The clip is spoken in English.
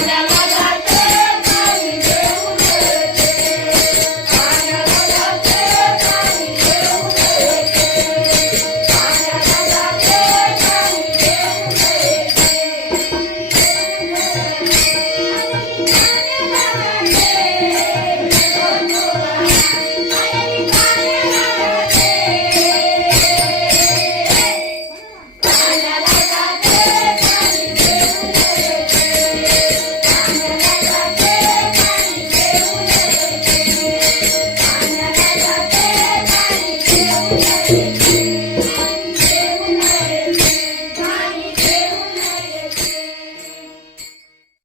Madame.